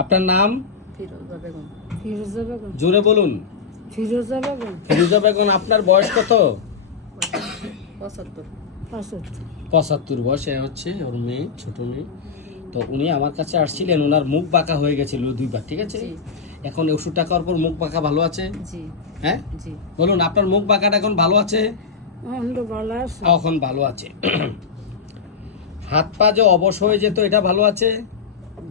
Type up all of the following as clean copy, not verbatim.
আপনার নাম? ফিরোজা বেগম। ফিরোজা বেগম। জোরে বলুন। ফিরোজা বেগম। ফিরোজা বেগম। আপনার বয়স কত? 75। 75 বয়স। এ হচ্ছে ওর মেয়ে, ছোট মেয়ে। তো উনি আমার কাছে আসছিলেন, ওনার মুখ বাঁকা হয়ে গেছিল 2বার, ঠিক আছে? জি এখন ওষুধ টাকার পর মুখ বাঁকা ভালো আছে? জি হ্যাঁ জি। বলুন, আপনার মুখ বাঁকাটা এখন ভালো আছে? ভালো আছে। এখন ভালো আছে। হাত পা যে অবশ হয়ে যেত, এটা ভালো আছে?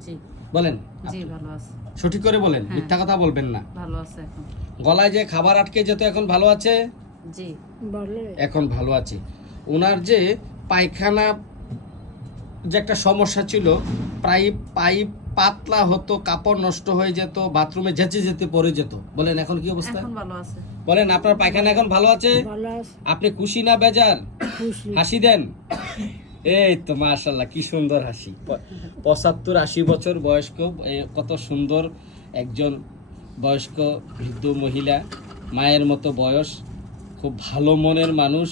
জি বলেন, জি ভালো আছে। সঠিক করে বলেন, হ্যাঁ। মিথ্যা কথা বলবেন না। ভালো আছে এখন। গলায় যে খাবার আটকে যেত, এখন ভালো আছে? জি ভালো। এখন ভালো আছে। ওনার যে পায়খানা যে একটা সমস্যা ছিল, প্রায় পাইপ পাতলা হতো, কাপড় নষ্ট হয়ে যেত, বাথরুমে যেতে যেতে পড়ে যেত। বলেন এখন কি অবস্থা? এখন ভালো আছে। বলেন, আপনার পায়খানা এখন ভালো আছে? ভালো আছে। আপনি খুশি না বেজার? খুশি। হাসি দেন। এই তো মাশাআল্লাহ, কি সুন্দর হাসি। 75-80 বছর বয়স্ক, কত সুন্দর একজন বয়স্ক বৃদ্ধ মহিলা, মায়ের মতো বয়স, খুব ভালো মনের মানুষ।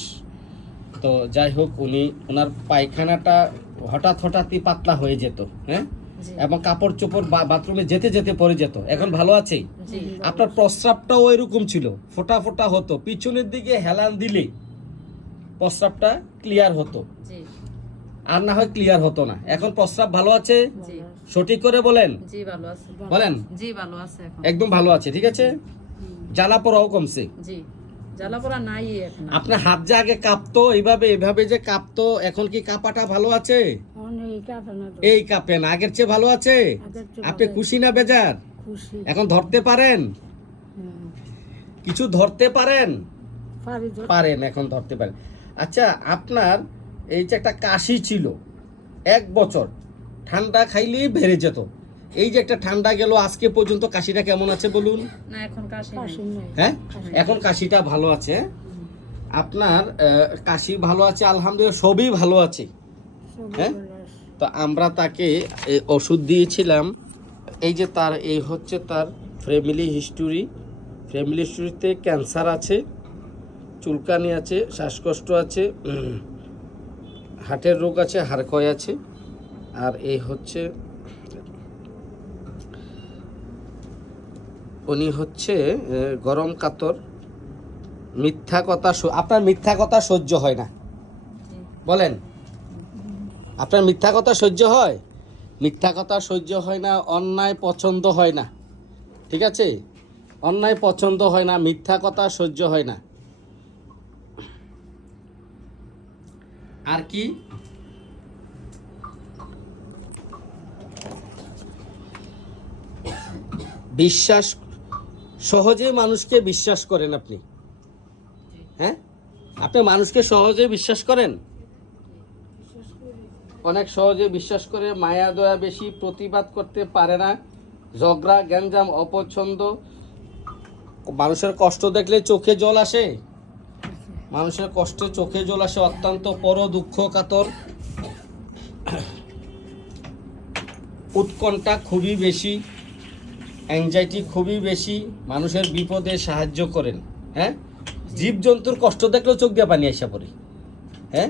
তো যাই হোক, ওনার পায়খানাটা হঠাৎই পাতলা হয়ে যেত, হ্যাঁ, জি এবং কাপড় চোপড় বাথরুমে যেতে যেতে পড়ে যেত। এখন ভালো আছে? জি আপনার প্রস্রাবটাও এরকম ছিল, ফোঁটা ফোঁটা হতো, পিছনের দিকে হেলান দিলে প্রস্রাবটা ক্লিয়ার হতো, জি আর না হয় ক্লিয়ার হতো না। এখন প্রস্রাব ভালো আছে? জি সঠিক করে বলেন। জি ভালো আছে। বলেন, জি ভালো আছে এখন। একদম ভালো আছে, ঠিক আছে? জ্বালা পোড়াও কমছে। জি জ্বালাপোড়া নাই এখন। আপনার হাত যে আগে কাঁপতো, এইভাবে যে কাঁপতো, এখন কি কাঁপাটা ভালো আছে? অনেক কাঁপে না তো। এই কাঁপে না, আগের চেয়ে ভালো আছে? আগের চেয়ে আপনি ভালো। খুশি না বেজার? খুশি। এখন ধরতে পারেন? হুম। কিছু ধরতে পারেন? পারি তো। পারেন, এখন ধরতে পারেন। আচ্ছা, আপনার এই যে একটা কাশি ছিল 1 বছর, ঠান্ডা খাইলেই বেড়ে যেত, এই যে একটা ঠান্ডা গেল, আজকে পর্যন্ত কাশিটা কেমন আছে বলুন? না এখন কাশি নাই। কাশি নাই। হ্যাঁ, এখন কাশিটা ভালো আছে। আপনার কাশি ভালো আছে, আলহামদুলিল্লাহ, সবই ভালো আছে। সবই হ্যাঁ? ভালো আছে। তো আমরা তাকে ওষুধ দিয়েছিলাম। এই যে এই হচ্ছে তার ফ্যামিলি হিস্টোরিতে ক্যান্সার আছে, চুলকানি আছে, শ্বাসকষ্ট আছে, হার্টের রোগ আছে, হাড় ক্ষয় আছে। আর এই হচ্ছে উনি হচ্ছে গরম কাতর, মিথ্যা কথা। আপনার মিথ্যা কথা সহ্য হয় না? বলেন, আপনার মিথ্যা কথা সহ্য হয়? মিথ্যা কথা সহ্য হয় না, অন্যায় পছন্দ হয় না, ঠিক আছে? অন্যায় পছন্দ হয় না, মিথ্যা কথা সহ্য হয় না। আর কি? বিশ্বাস, সহজে মানুষকে বিশ্বাস করেন আপনি? হ্যাঁ, আপনি মানুষকে সহজে বিশ্বাস করেন? অনেক সহজে বিশ্বাস করে, মায়া দয়া বেশি, প্রতিবাদ করতে পারে না, ঝগড়া গ্যাঞ্জাম অপছন্দ, মানুষের কষ্ট দেখলে চোখে জল আসে, মানুষের কষ্টে চোখে জল আসে, অত্যন্ত দুঃখ কাতর, উৎকণ্ঠা খুবই বেশি, অ্যাংজাইটি খুবই বেশি, মানুষের বিপদে সাহায্য করেন। হ্যাঁ, জীবজন্তুর কষ্ট দেখলেও চোখ দিয়ে পানি আসা পড়ে। হ্যাঁ,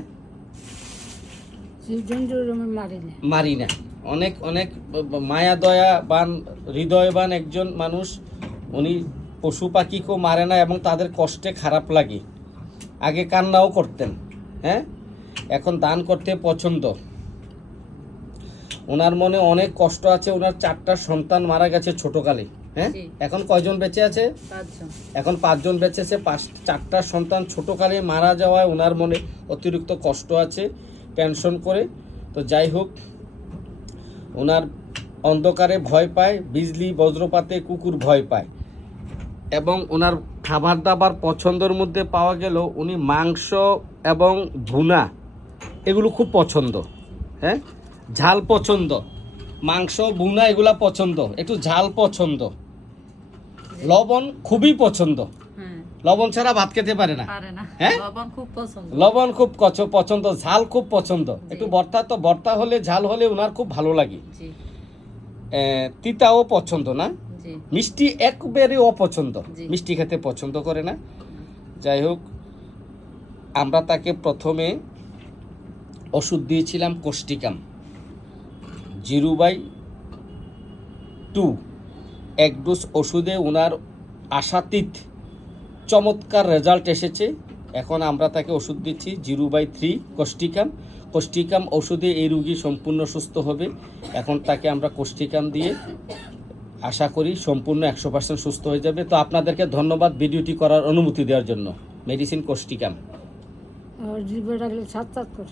জীবজন্তুর আমি মারি না। মারি না। অনেক মায়া দয়াবান, হৃদয়বান একজন মানুষ। উনি পশু পাখিকেও মারে না এবং তাদের কষ্টে খারাপ লাগে। আগে কান্নাও করতেন, হ্যাঁ, এখন দান করতে পছন্দ। ওনার মনে অনেক কষ্ট আছে, ওনার 4টা সন্তান মারা গেছে ছোটকালে। হ্যাঁ, এখন কয়জন বেঁচে আছে? 5 জন। এখন 5 জন বেঁচে আছে। 4টা সন্তান ছোটকালে মারা যাওয়ায় ওনার মনে অতিরিক্ত কষ্ট আছে, টেনশন করে। তো যাই হোক, ওনার অন্ধকারে ভয় পায়, বিজলি বজ্রপাতে কুকুর ভয় পায়। এবং ওনার খাবার দাবার পছন্দের মধ্যে পাওয়া গেল, উনি মাংস এবং ভুনা এগুলো খুব পছন্দ। হ্যাঁ, ঝাল পছন্দ, মাংস ভুনা এগুলা পছন্দ, একটু ঝাল পছন্দ, লবণ খুবই পছন্দ, হ্যাঁ লবণ ছাড়া ভাত খেতে পারে না। পারে না। হ্যাঁ? লবণ খুব পছন্দ। লবণ খুব পছন্দ, ঝাল খুব পছন্দ, একটু ভর্তা হলে, ঝাল হলে ওনার খুব ভালো লাগে। জি তিতাও পছন্দ না, জি মিষ্টি একবারে অপছন্দ, জি। মিষ্টি খেতে পছন্দ করে না। যাই হোক, আমরা তাকে প্রথমে ওষুধ দিয়েছিলাম কোষ্টিকাম, জিরুবাই 2 এক ডোজ ওষুধে ওনার আশাতীত চমৎকার রেজাল্ট এসেছে। এখন আমরা তাকে ওষুধ দিচ্ছি 0/3 কোষ্টিকাম ওষুধে এই রোগী সম্পূর্ণ সুস্থ হবে। এখন তাকে আমরা কোষ্টিকাম দিয়ে আশা করি সম্পূর্ণ 100% সুস্থ হয়ে যাবে। তো আপনাদেরকে ধন্যবাদ ভিডিওটি করার অনুমতি দেওয়ার জন্য। Medicine causticum. আর জিভে রাখলে সাত করে